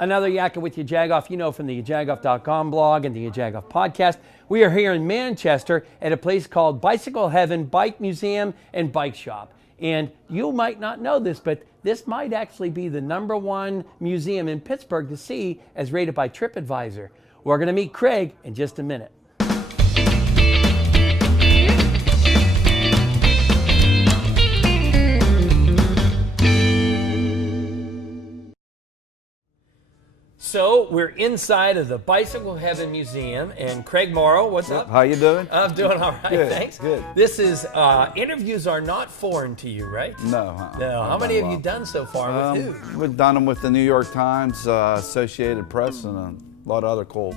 Another Yakking with Jagoff, you know, from the Jagoff.com blog and the Jagoff podcast. We are here in Manchester at a place called Bicycle Heaven Bike Museum and Bike Shop. And you might not know this, but this might actually be the #1 museum in Pittsburgh to see as rated by TripAdvisor. We're going to meet Craig in just a minute. So we're inside of the Bicycle Heaven Museum, and Craig Morrow, what's up? How you doing? I'm doing all right, Good, thanks. good. This is, interviews are not foreign to you, right? No. No. How many have you done so far with who? We've done them with the New York Times, Associated Press, and a lot of other cool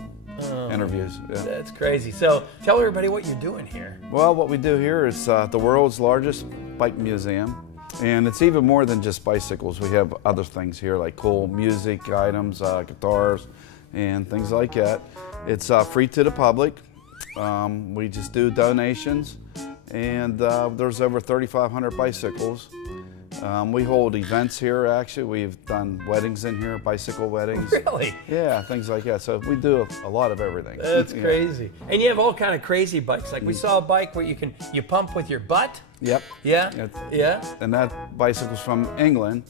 interviews. Yeah. That's crazy. So tell everybody what you're doing here. Well, what we do here is the world's largest bike museum. And it's even more than just bicycles. We have other things here like cool music items, guitars, and things like that. It's free to the public. We just do donations, and there's over 3,500 bicycles. We hold events here, actually. We've done weddings in here, bicycle weddings. Really? Yeah, things like that. So we do a lot of everything. That's crazy. And you have all kind of crazy bikes. Like we saw a bike where you pump with your butt. Yep. Yeah? Yeah. And that bicycle's from England,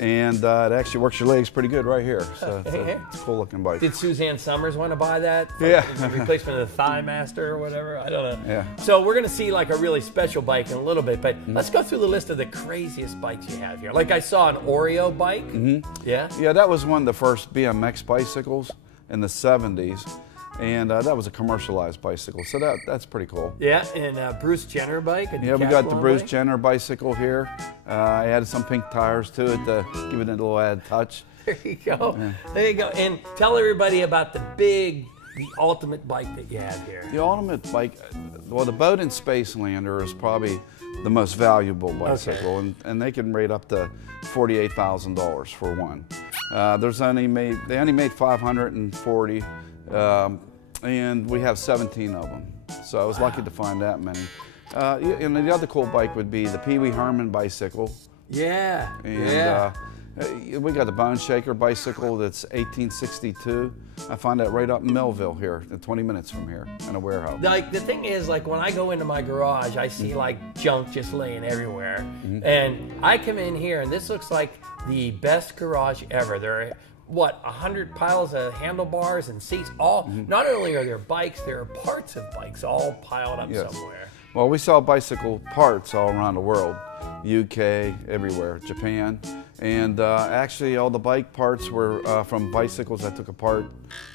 and it actually works your legs pretty good right here. So it's a cool looking bike. Did Suzanne Summers want to buy that? Yeah. The replacement of the Thigh Master or whatever? I don't know. Yeah. So we're going to see like a really special bike in a little bit, but let's go through the list of the craziest bikes you have here. Like I saw an Oreo bike. Mm-hmm. Yeah? Yeah, that was one of the first BMX bicycles in the 70s. And that was a commercialized bicycle, so that's pretty cool. Yeah, and Bruce Jenner bike. Yeah, we got the Bruce Jenner bicycle here. I added some pink tires to it to give it a little added touch. There you go. Yeah. There you go. And tell everybody about the ultimate bike that you have here. The ultimate bike, well, the Bowden Spacelander is probably the most valuable bicycle, and they can rate up to $48,000 for one. They only made 540. And we have 17 of them. So I was lucky to find that many. And the other cool bike would be the Pee Wee Herman bicycle. Yeah. And we got the Bone Shaker bicycle that's 1862. I found that right up in Millville here, 20 minutes from here in a warehouse. Like the thing is, like when I go into my garage, I see like junk just laying everywhere. And I come in here and this looks like the best garage ever. There are 100 piles of handlebars and seats. Not only are there bikes, there are parts of bikes all piled up somewhere. Well, we sell bicycle parts all around the world, UK, everywhere, Japan. And actually all the bike parts were from bicycles I took apart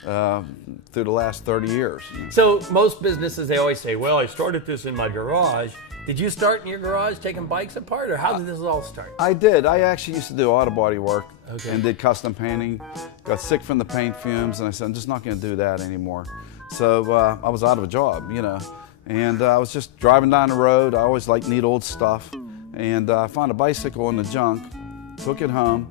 through the last 30 years. So most businesses, they always say, well, I started this in my garage. Did you start in your garage taking bikes apart, or how did this all start? I did. I actually used to do auto body work and did custom painting. Got sick from the paint fumes, and I said, I'm just not going to do that anymore. So I was out of a job, you know, and I was just driving down the road. I always liked neat old stuff, and I found a bicycle in the junk, took it home,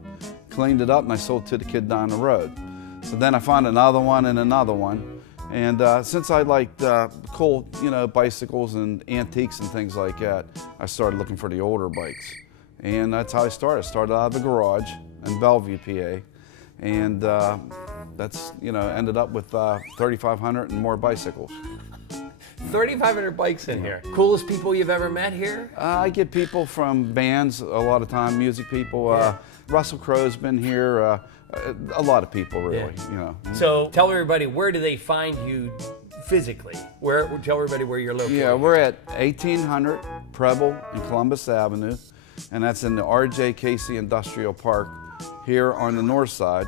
cleaned it up, and I sold it to the kid down the road. So then I found another one and another one. And since I liked cool, bicycles and antiques and things like that, I started looking for the older bikes. And that's how I started. I started out of the garage in Bellevue, PA. And that's, ended up with 3,500 and more bicycles. 3,500 bikes in here. Coolest people you've ever met here? I get people from bands a lot of time, music people. Russell Crowe's been here. A lot of people, really. So tell everybody, where do they find you physically? Tell everybody where you're located. Yeah, we're at 1800 Preble and Columbus Avenue, and that's in the R.J. Casey Industrial Park here on the north side,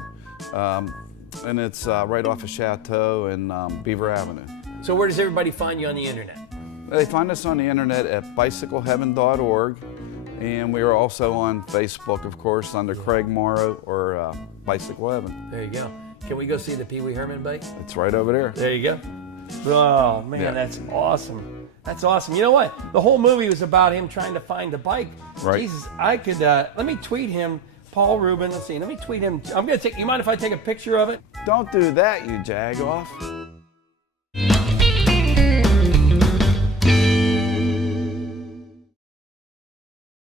and it's right off of Chateau and Beaver Avenue. So where does everybody find you on the internet? They find us on the internet at bicycleheaven.org. And we are also on Facebook, of course, under Craig Morrow or Bicycle Heaven. There you go. Can we go see the Pee Wee Herman bike? It's right over there. There you go. Oh, man, That's awesome. That's awesome. You know what? The whole movie was about him trying to find a bike. Right. Jesus, I could, let me tweet him, Paul Rubin. Let's see, let me tweet him. You mind if I take a picture of it? Don't do that, you Jagoff.